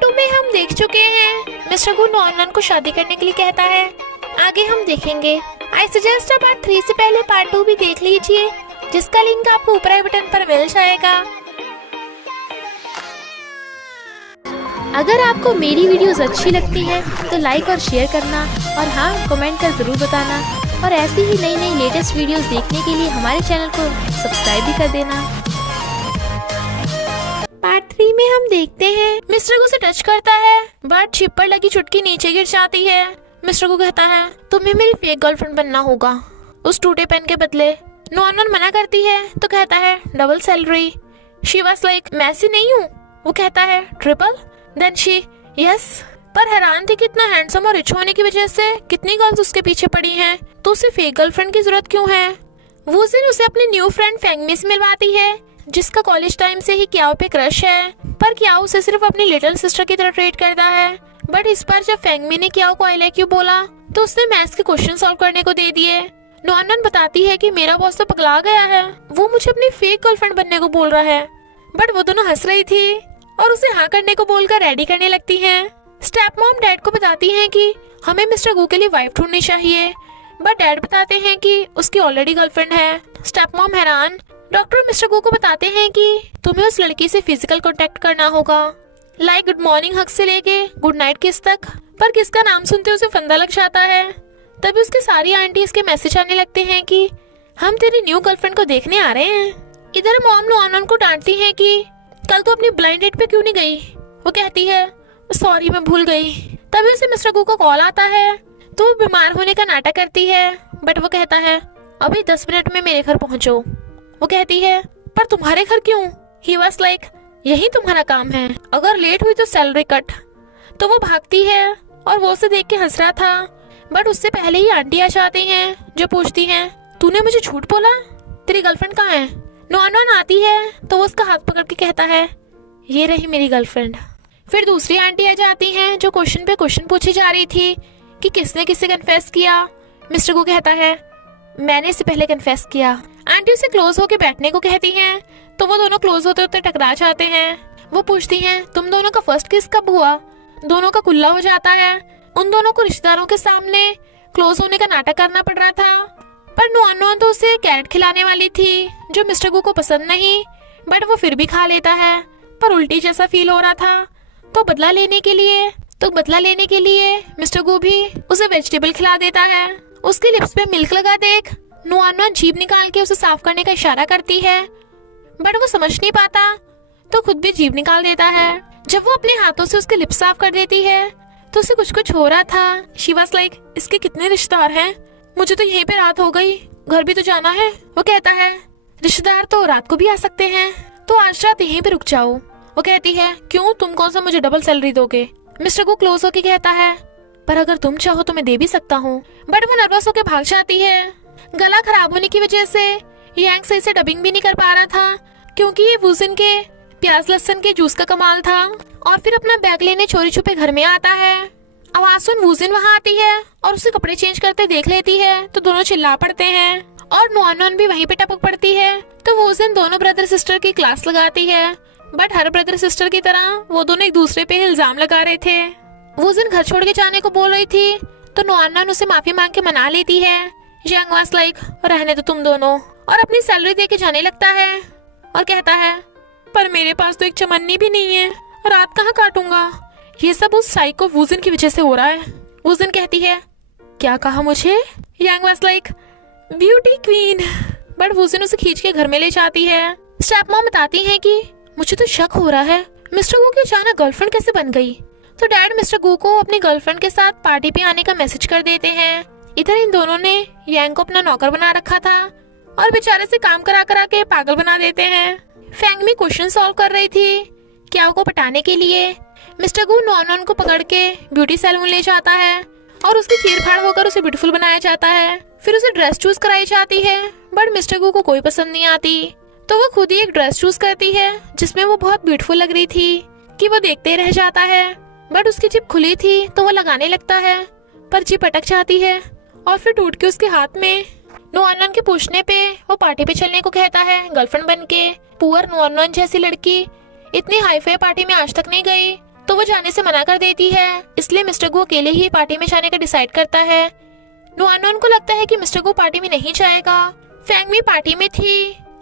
Part 2 में हम देख चुके हैं मिस्टर गू नॉन को शादी करने के लिए कहता है। आगे हम देखेंगे। आई सजेस्ट पार्ट 3 से पहले पार्ट 2 भी देख लीजिए, जिसका लिंक आपको ऊपर आई बटन पर मिल जाएगा। अगर आपको मेरी वीडियोस अच्छी लगती है तो लाइक और शेयर करना, और हाँ, कमेंट कर जरूर बताना। और ऐसी ही नई नई लेटेस्ट वीडियोस देखने के लिए हमारे चैनल को सब्सक्राइब भी कर देना। पार्ट 3 में हम देखते हैं मिस्टर गू से टच करता है, बट शिप पर लगी चुटकी नीचे गिर जाती है। मिस्टर गू कहता है तुम्हें मेरी फेक गर्लफ्रेंड बनना होगा उस टूटे पेन के बदले। नॉन मना करती है तो कहता है double salary. She was like मैं ऐसी नहीं हूँ। वो कहता है ट्रिपल। Then she yes. पर हैरान थी कि इतना हैंडसम और रिच होने की वजह से कितनी गर्ल्स उसके पीछे पड़ी हैं, तो उसे फेक गर्लफ्रेंड की जरूरत क्यों है। वो दिन उसे अपनी न्यू फ्रेंड फेंगमी से मिलवाती है, जिसका कॉलेज टाइम से ही क्याओ पे क्रश है। पर क्याओ उसे सिर्फ अपनी लिटिल सिस्टर की तरह ट्रीट करता है। बट इस बार जब फेंगमी ने क्याओ को आई लाइक यू बोला तो उसने मैथ्स के क्वेश्चन सॉल्व करने को दे दिए। नॉन बताती है कि मेरा बॉस तो पगला गया है, वो मुझे अपनी फेक गर्लफ्रेंड बनने को बोल रहा है। बट वो दोनों हंस रही थी और उसे हाँ करने को बोलकर रेडी करने लगती हैं। स्टेप मॉम डैड को बताती हैं कि हमें मिस्टर गू के लिए वाइफ ढूंढनी चाहिए, बट डैड बताते हैं कि उसकी ऑलरेडी गर्लफ्रेंड है। स्टेप मॉम हैरान। डॉक्टर मिस्टर गू को बताते हैं कि तुम्हें उस लड़की से फिजिकल कांटेक्ट करना होगा, लाइक गुड मॉर्निंग हग से लेके गुड नाइट किस तक। पर किसका नाम सुनते उसे फंदा लग जाता है। तभी उसके सारी आंटीज के मैसेज आने लगते हैं कि हम तेरी न्यू गर्लफ्रेंड को देखने आ रहे हैं। इधर मॉम नॉन को डांटती हैं कि कल तो अपनी ब्लाइंड डेट पे क्यों नहीं गई। वो कहती है सॉरी मैं भूल गई। तभी उसे मिस्टर गू का कॉल आता है तो वो बीमार होने का नाटक करती है, बट वो कहता है अभी 10 मिनट में मेरे घर पहुंचो। वो कहती है पर तुम्हारे घर क्यों। ही वाज लाइक यही तुम्हारा काम है, अगर लेट हुई तो सैलरी कट। तो वो भागती है और वो उसे देख के हंस रहा था, बट उससे पहले ही आंटी आ जाती हैं जो पूछती हैं तूने मुझे झूठ बोला, तेरी गर्लफ्रेंड कहाँ है। नॉन आती है तो वो उसका हाथ पकड़ के कहता है ये रही मेरी गर्लफ्रेंड। फिर दूसरी आंटी आ जाती हैं जो क्वेश्चन पे क्वेश्चन पूछी जा रही थी कि किसने किससे कन्फेस किया। मिस्टर गू कहता है मैंने इससे पहले कन्फेस किया। आंटी उसे क्लोज होके बैठने को कहती हैं तो वो दोनों क्लोज होते होते टकरा जाते हैं। वो पूछती हैं तुम दोनों का फर्स्ट किस कब हुआ। दोनों का कुल्ला हो जाता है। उन दोनों को रिश्तेदारों के सामने क्लोज होने का नाटक करना पड़ रहा था। पर नॉन तो उसे कैरेट खिलाने वाली थी जो मिस्टर गू को पसंद नहीं, बट वो फिर भी खा लेता है। पर उल्टी जैसा फील हो रहा था, तो बदला लेने के लिए मिस्टर गू भी उसे वेजिटेबल खिला देता है। उसके लिप्स पे मिल्क लगा देख नॉन जीभ निकाल के उसे साफ करने का इशारा करती है, बट वो समझ नहीं पाता तो खुद भी जीभ निकाल देता है। जब वो अपने हाथों से उसके लिप्स साफ कर देती है तो उसे कुछ कुछ हो रहा था। शी वाज लाइक इसके कितने रिश्तेदार हैं, मुझे तो यहीं पे रात हो गई, घर भी तो जाना है। वो कहता है रिश्तेदार तो रात को भी आ सकते हैं, तो आज रात यहीं पे रुक जाओ। वो कहती है क्यों, तुम कौन सा मुझे डबल सैलरी दोगे। मिस्टर को क्लोज होके कहता है पर अगर तुम चाहो तो मैं दे भी सकता हूँ। बट वो नर्वस होके भाग जाती है। गला खराब होने की वजह से यांग सही से डबिंग भी नहीं कर पा रहा था, क्योंकि ये वुजिन के प्याज लहसुन के जूस का कमाल था। और फिर अपना बैग लेने चोरी छुपे घर में आता है। आवाज सुन वुजिन वहाँ आती है और उसे कपड़े चेंज करते देख लेती है, तो दोनों चिल्ला पड़ते हैं और नॉन भी वहीं पे टपक पड़ती है। तो वुजिन दोनों ब्रदर सिस्टर की क्लास लगाती है, बट हर ब्रदर सिस्टर की तरह वो दोनों एक दूसरे पे इल्जाम लगा रहे थे। वुजिन घर छोड़ के जाने को बोल रही थी तो नॉन उसे माफी मांग के मना लेती है। यांग वाज लाइक रहने दो तुम दोनों, और अपनी सैलरी दे के जाने लगता है और कहता है पर मेरे पास तो एक चमन्नी भी नहीं है, रात कहाँ काटूंगा। ये सब उस साइको वुजिन की वजह से हो रहा है। वुजिन कहती है क्या कहा मुझे। Yang was like beauty queen, but Woojin उसे खींच के घर में ले जाती है। स्टेप मॉम बताती हैं कि मुझे तो शक हो रहा है मिस्टर गू की अचानक गर्लफ्रेंड कैसे बन गई। तो डैड मिस्टर गू को अपनी गर्लफ्रेंड के साथ पार्टी पे आने का मैसेज कर देते हैं। इधर इन दोनों ने यांग को अपना नौकर बना रखा था और बेचारे से काम करा करा के पागल बना देते हैं। फेंगमी क्वेश्चन सॉल्व कर रही थी क्याओ को पटाने के लिए। मिस्टर गू नॉन को पकड़ के ब्यूटी सैलून ले जाता है और उसकी चीरफाड़ होकर उसे ब्यूटीफुल बनाया जाता है। फिर उसे ड्रेस चूज कराई जाती है, बट मिस्टर गू को कोई पसंद नहीं आती, तो वो खुद ही एक ड्रेस चूज करती है जिसमें वो बहुत ब्यूटीफुल लग रही थी कि वो देखते रह जाता है। बट उसकी जिप खुली थी तो वो लगाने लगता है, पर जिप अटक जाती है और फिर टूट के उसके हाथ में। नॉन के पूछने पे वो पार्टी पे चलने को कहता है गर्लफ्रेंड बन के। पुअर नॉन जैसी लड़की इतनी हाईफाई पार्टी में आज तक नहीं गई, तो वो जाने से मना कर देती है। इसलिए मिस्टर गू अकेले ही पार्टी में जाने का डिसाइड करता है। नुआनवान को लगता है कि मिस्टर गू पार्टी में नहीं जाएगा। फैंगमी पार्टी में थी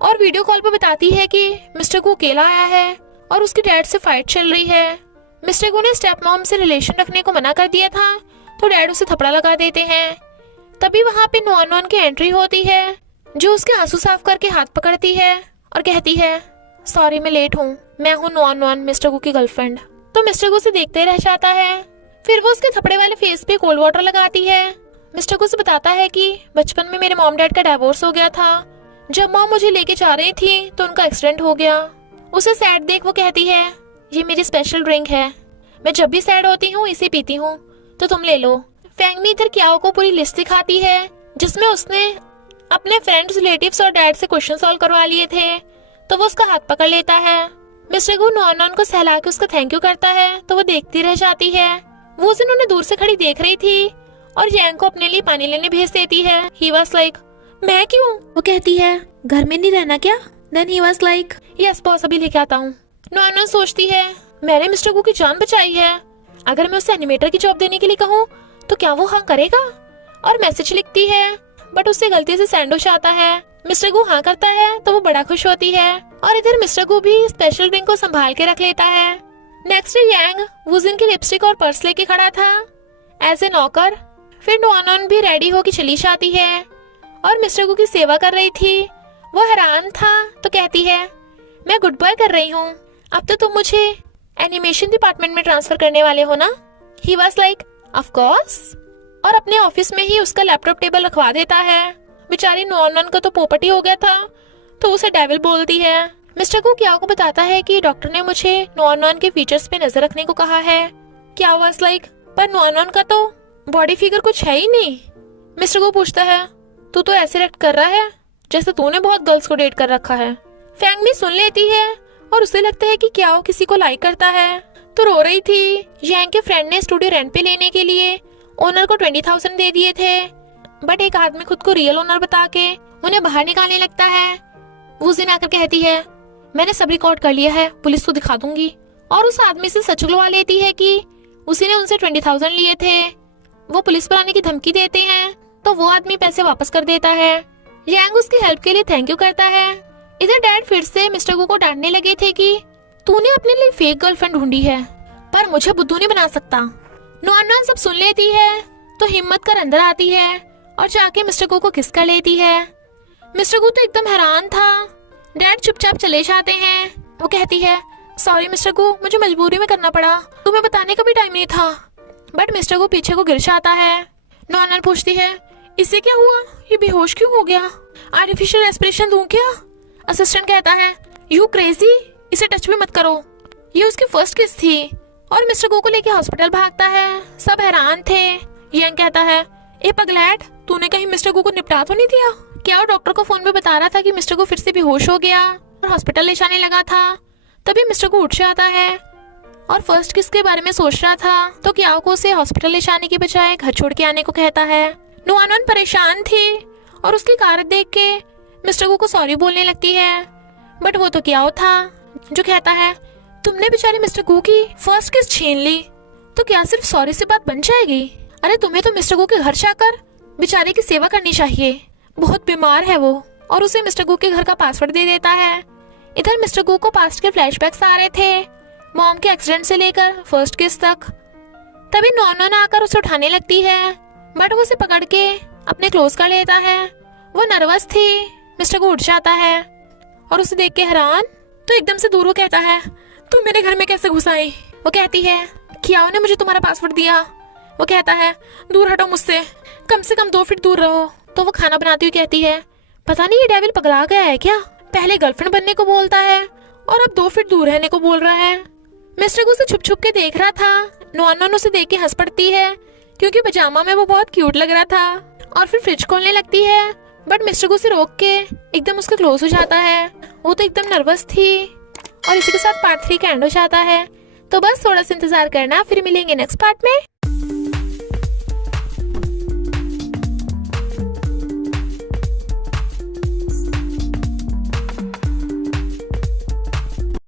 और वीडियो कॉल पर बताती है कि मिस्टर गू अकेला आया है और उसके डैड से फाइट चल रही है। मिस्टर गू ने स्टेप मॉम से रिलेशन रखने को मना कर दिया था तो डैड उसे थपड़ा लगा देते हैं। तभी वहाँ पे नुआनवान की एंट्री होती है, जो उसके आंसू साफ करके हाथ पकड़ती है और कहती है, सॉरी मैं लेट हूँ, मैं हूँ नुआनवान, मिस्टर गू की गर्लफ्रेंड। तो मिस्टर गू से देखते रह जाता है। फिर वो उसके थपड़े वाले फेस पे कोल्ड वाटर लगाती है। मिस्टर गू से बताता है कि बचपन में मेरे मॉम डैड का डिवोर्स हो गया था। जब मॉम मुझे लेके जा रही थी तो उनका एक्सीडेंट हो गया। उसे सैड देख वो कहती है, ये मेरी स्पेशल ड्रिंक है, मैं जब भी सैड होती हूँ इसे पीती हूँ, तो तुम ले लो। फैंगमी इधर क्याओ को पूरी लिस्ट दिखाती है जिसमें उसने अपने फ्रेंड्स, रिलेटिव्स और डैड से क्वेश्चन सॉल्व करवा लिए थे। तो वो उसका हाथ पकड़ लेता है। मिस्टर गू नुआनवान को सहला के उसका थैंक यू करता है तो वो देखती रह जाती है। वो उसे उन्हें दूर से खड़ी देख रही थी और यांग को अपने लिए पानी लेने भेज देती है। ही वाज लाइक, मैं क्यों? वो कहती है, घर में नहीं रहना क्या? Then he was like, yes boss अभी लेके आता हूँ। नुआनवान सोचती है, मैंने मिस्टर गू की जान बचाई है, अगर मैं उसे एनिमेटर की जॉब देने के लिए कहूँ तो क्या वो हाँ करेगा? और मैसेज लिखती है बट उससे गलती से सैंडविच आता है। मिस्टर गू हाँ करता है तो वो बड़ा खुश होती है और इधर मिस्टर गू भी स्पेशल ड्रिंक को संभाल के रख लेता है। नेक्स्ट डे यांग वुजिन की लिपस्टिक और पर्स लेके खड़ा था एज ए नौकर। फिर नुआनवान भी रेडी होके चली जाती है और मिस्टर गू की सेवा कर रही थी। वो हैरान था तो कहती है, मैं गुड बाय कर रही हूँ, अब तो तुम मुझे एनिमेशन डिपार्टमेंट में ट्रांसफर करने वाले हो ना? ही वाज लाइक, ऑफ कोर्स, और अपने ऑफिस में ही उसका लैपटॉप टेबल रखवा देता है। बेचारी नुआनवान का तो पोपटी हो गया था तो उसे डेविल बोलती है। मिस्टर गू क्याओ को बताता है कि डॉक्टर ने मुझे नुआनवान के फीचर्स पे नजर रखने को कहा है। क्याओ वाज लाइक, पर नुआनवान का तो बॉडी फिगर कुछ है ही नहीं। मिस्टर गू पूछता है, तू तो ऐसे एक्ट कर रहा है जैसे तूने बहुत गर्ल्स को डेट कर रखा है। फैंगमी सुन लेती है और उसे लगता है कि क्याओ किसी को लाइक करता है तो रो रही थी। यांग के फ्रेंड ने स्टूडियो रेंट पे लेने के लिए ओनर को 20,000 दे दिए थे, बट एक आदमी खुद को रियल ओनर बता के उन्हें बाहर निकालने लगता है। वुजिन आकर कहती है, मैंने सब रिकॉर्ड कर लिया है, पुलिस को दिखा दूंगी। और उस आदमी से सच उगलवा लेती है कि उसी ने उनसे 20,000 लिए थे। वो पुलिस पर आने की धमकी देते हैं तो वो आदमी पैसे वापस कर देता है। यांग उसकी हेल्प के लिए थैंक यू करता है। इधर डैड फिर से मिस्टर गू को डांटने लगे थे कि तूने अपने लिए फेक गर्लफ्रेंड ढूंढी है पर मुझे बुद्धू नहीं बना सकता। नुआनवान सब सुन लेती है तो हिम्मत कर अंदर आती है और जाके मिस्टर गू को किस कर लेती है। मिस्टर गू तो एकदम हैरान था। डैड चुपचाप चले जाते हैं। वो कहती है, सॉरी मिस्टर गू, मुझे मजबूरी में करना पड़ा, तुम्हें बताने का भी टाइम नहीं था। बट मिस्टर गू पीछे को गिर जाता है। नुआनवान पूछती है, इससे क्या हुआ? ये बेहोश क्यों हो गया? आर्टिफिशियल रेस्पिरेशन दूं क्या? असिस्टेंट कहता है, यू क्रेजी, इसे टच भी मत करो। ये उसकी फर्स्ट किस थी। और मिस्टर गू को लेके हॉस्पिटल भागता है। सब हैरान थे। यांग कहता है, ए पगलैट, तूने कहीं मिस्टर गू को निपटा तो नहीं दिया? क्या वो डॉक्टर को फोन पे बता रहा था कि मिस्टर गू फिर से बेहोश हो गया और हॉस्पिटल ले जाने लगा था। तभी मिस्टर गू उठ जाता है और फर्स्ट किस के बारे में सोच रहा था तो क्याओ को उसे हॉस्पिटल ले जाने की बजाय घर छोड़ के आने को कहता है। नुआनवान परेशान थी और उसकी कार देख के मिस्टर गू को सॉरी बोलने लगती है, बट वो तो क्याओ था जो कहता है, तुमने बेचारे मिस्टर गू की फर्स्ट किस छीन ली तो क्या सिर्फ सॉरी से बात बन जाएगी? अरे तुम्हें तो मिस्टर गू के घर जाकर बेचारे की सेवा करनी चाहिए, बहुत बीमार है वो। और उसे मिस्टर गू के घर का पासवर्ड दे देता है। इधर मिस्टर गू को पास्ट के फ्लैशबैक्स आ रहे थे, मॉम के एक्सीडेंट से लेकर फर्स्ट किस तक। तभी नुआनवान आकर उसे उठाने लगती है, बट वो उसे पकड़ के अपने क्लोज कर लेता है। वो नर्वस थी। मिस्टर गू उठ जाता है और उसे देख के हैरान तो एकदम से दूर वो कहता है, तुम मेरे घर में कैसे घुस आई? वो कहती है, क्याओ ने मुझे तुम्हारा पासवर्ड दिया। वो कहता है, दूर हटो मुझसे, कम से कम 2 फीट दूर रहो। तो वो खाना बनाती हुई कहती है, पता नहीं ये डेविल पगला गया है क्या, पहले गर्लफ्रेंड बनने को बोलता है और अब 2 फीट दूर रहने को बोल रहा है। मिस्टर गू उसे छुप छुप के देख रहा था। नुआनवान उसे देख के हंस पड़ती है क्योंकि पजामा में वो बहुत क्यूट लग रहा था और फिर फ्रिज खोलने लगती है, बट मिस्टर गू उसे रोक के एकदम उसके क्लोज हो जाता है। वो तो एकदम नर्वस थी। और इसी के साथ पार्ट 3 का एंड हो जाता है। तो बस थोड़ा सा इंतजार करना, फिर मिलेंगे नेक्स्ट पार्ट में।